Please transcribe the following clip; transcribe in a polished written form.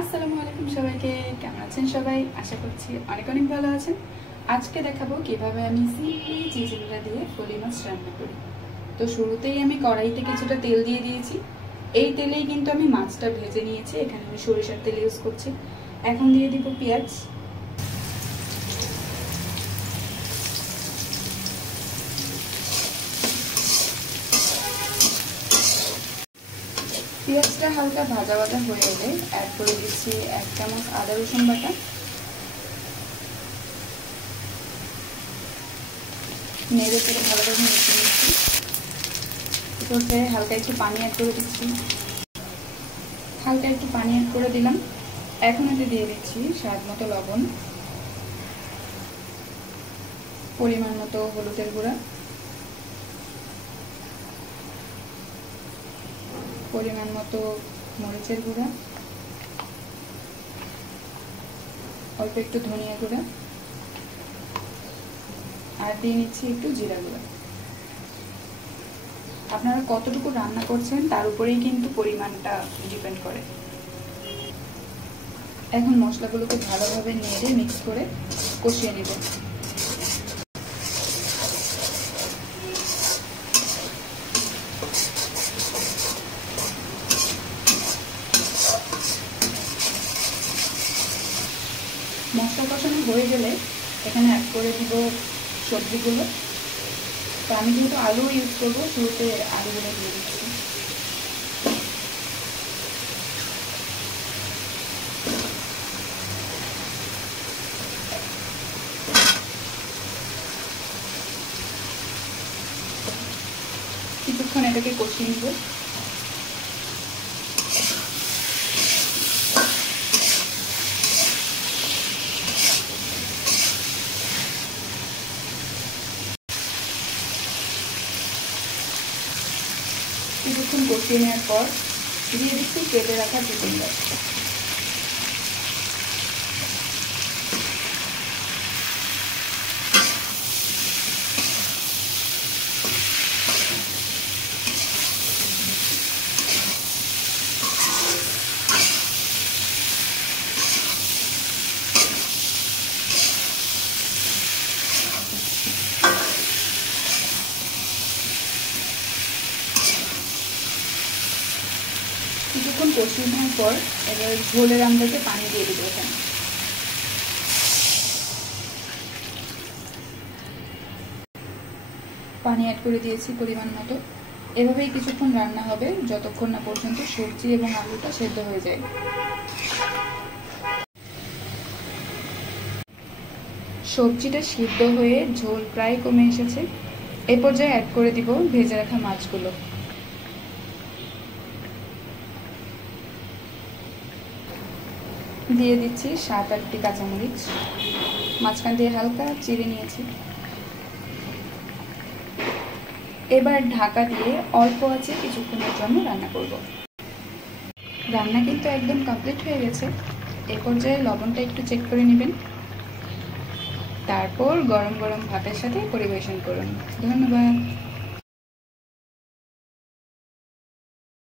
আসসালামু আলাইকুম সবাইকে, কেমন আছেন সবাই? আশা করছি অনেক অনেক ভালো আছেন। আজকে দেখাবো কিভাবে আমি সিম্পলি চিচিঙ্গা দিয়ে ফলি মাছ রান্না করি। তো শুরুতেই আমি কড়াইতে কিছুটা তেল দিয়ে দিয়েছি। এই তেলেই কিন্তু আমি মাছটা ভেজে নিয়েছি। এখানে আমি সরিষার তেল ইউজ করছি। এখন দিয়ে দিব পেঁয়াজ। পেঁয়াজটা হালকা ভাজা ভাজা হয়ে এলে অ্যাড করে দিচ্ছি 1 চামচ আদা রসুন বাটা, নেড়ে চেড়ে ভালোভাবে মিশিয়ে নিচ্ছি। এরপরে হালকা একটু পানি অ্যাড করে দিচ্ছি। হালকা একটু পানি অ্যাড করে দিলাম। এখন এতে দিয়ে দিচ্ছি স্বাদ মতো লবণ, পরিমাণ মতো হলুদের গুঁড়া, পরিমাণ মতো মরিচের গুঁড়া, অল্প একটু ধনিয়া গুঁড়া, আর দিয়ে নিচ্ছি একটু জিরা গুঁড়া। আপনারা কতটুকু রান্না করছেন তার উপরেই কিন্তু পরিমাণটা ডিপেন্ড করে। এখন মশলাগুলোকে ভালোভাবে নেড়ে মিক্স করে কষিয়ে নেব। মশলা কষানো হয়ে গেলে এখানে অ্যাড করে দিব সবজিগুলো। তো আমি যেহেতু আলু ইউজ করবো, শুরুতে আলুগুলো দিয়ে দিচ্ছি। কিছুক্ষণ এটাকে কষিয়ে নিব। কিছুক্ষণ কষিয়ে নেওয়ার পর দিয়ে দিচ্ছি কেটে রাখা চিচিঙ্গা। কিছুক্ষণ কষিয়ে নেওয়ার পর এবার ঝোলের আন্দাজে পানি দিয়ে দেবো। এখানে পানি অ্যাড করে দিয়েছি পরিমাণ মতো। এভাবেই কিছুক্ষণ রান্না হবে যতক্ষণ না পর্যন্ত সবজি এবং আলুটা সেদ্ধ হয়ে যায়। সবজিটা সিদ্ধ হয়ে ঝোল প্রায় কমে এসেছে। এ পর্যায়ে অ্যাড করে দিব ভেজে রাখা মাছগুলো। দিয়ে দিচ্ছি 7-8টি কাঁচামরিচ, মাঝখান দিয়ে হালকা চিড়ে নিয়েছি। এবার ঢাকা দিয়ে অল্প আঁচে কিছুক্ষণের জন্য রান্না করব। রান্না কিন্তু একদম কমপ্লিট হয়ে গেছে। এ পর্যায়ে লবণটা একটু চেক করে নেবেন। তারপর গরম গরম ভাতের সাথে পরিবেশন করুন। ধন্যবাদ।